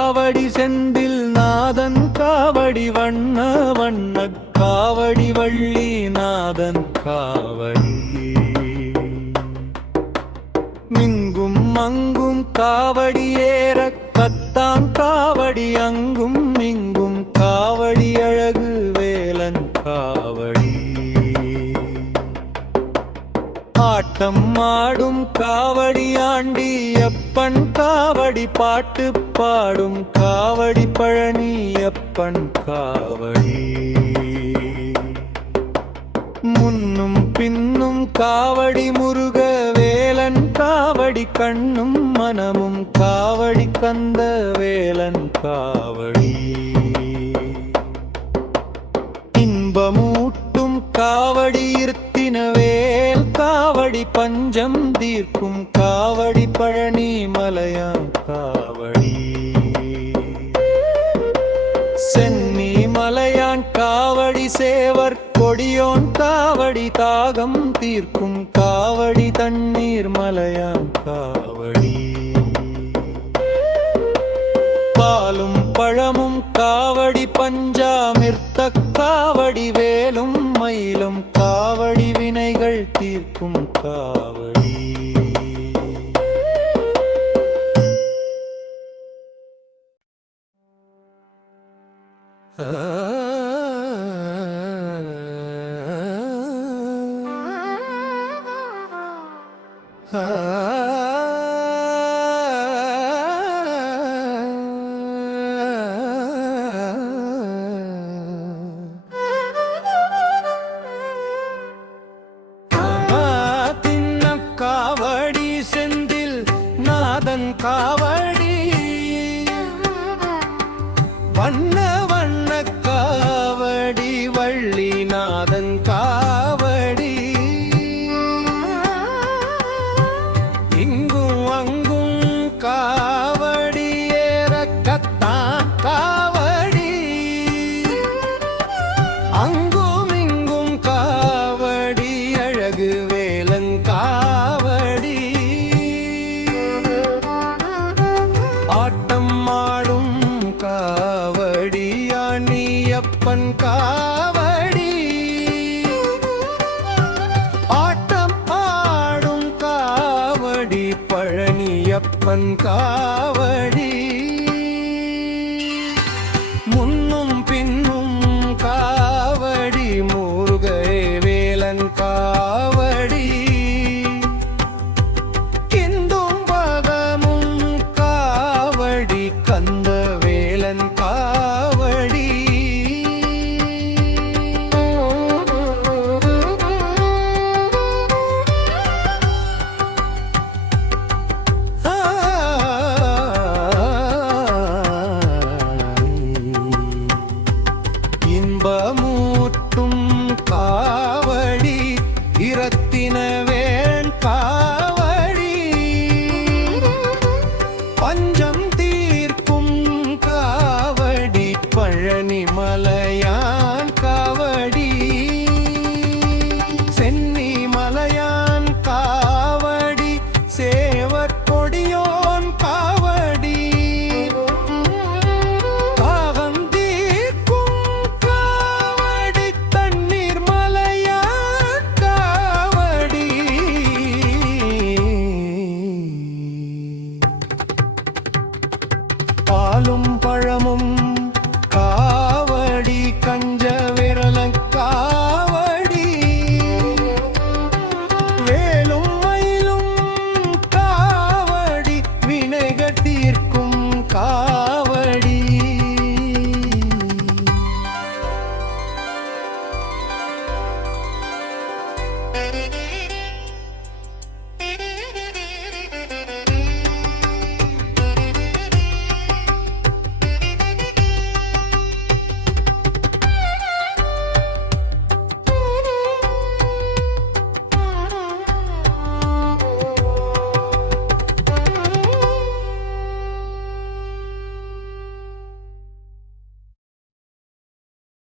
காவடி செந்தில் நாதன் காவடி வண்ண வண்ண காவடி வள்ளி நாதன் காவடி மிங்கும் அங்கும் காவடி ஏற கத்தான் காவடி அங்கும் இங்கும் காவடி அழகு வேலன் காவடி ஆட்டம் ஆடும் காவடி ஆண்டி அப்பன் காவடி பாட்டு பாடும் காவடி பழனி அப்பன் காவடி முன்னும் பின்னும் காவடி முருக வேலன் காவடி கண்ணும் மனமும் காவடி கந்த வேலன் காவடி இன்பமூட்டும் காவடி இருத்தின வேல் காவடி பஞ்சம் தீர்க்கும் காவடி பழனி மலையான் காவடி சென்னி மலையான் காவடி சேவர் கொடியோன் காவடி தாகம் தீர்க்கும் காவடி தண்ணீர் மலையான் காவடி பாலும் பழமும் காவடி பஞ்சாமிர்த்த காவடி வேலும் மயிலும் காவடி வினைகள் தீர்க்கும் காவடி காவடி செந்தில் நாதன் காவடி வண்ண வண்ண காவடி வள்ளி நாதன் காவடி இங்கும் அங்கும் காவடி ஏறக்கத்தான் காவடி அங்கும் இங்கும் காவடி அழகு வேலன் காவடி ஆட்டம் ஆடும் காவடி அணியப்பன் காவடி ஆட்டம் ஆடும் காவடி பழனியப்பன் காவடி முன்னும் பின்னும் காவடி முருகே வேலன் காவடி இந்தும் பகமும் காவடி கந்த வேலன் காவடி இன்பமூட்டும் காவடி இரத்தின வேலன் காவடி பஞ்சம் தீர்க்கும் காவடி பழனி மலையான் காவடி சென்னி மலையான் காவடி சேவர் கொடியோன் காவடி தாகம் தீர்க்கும் காவடி தண்ணீர் மலையான் காவடி பாலும் பழமும்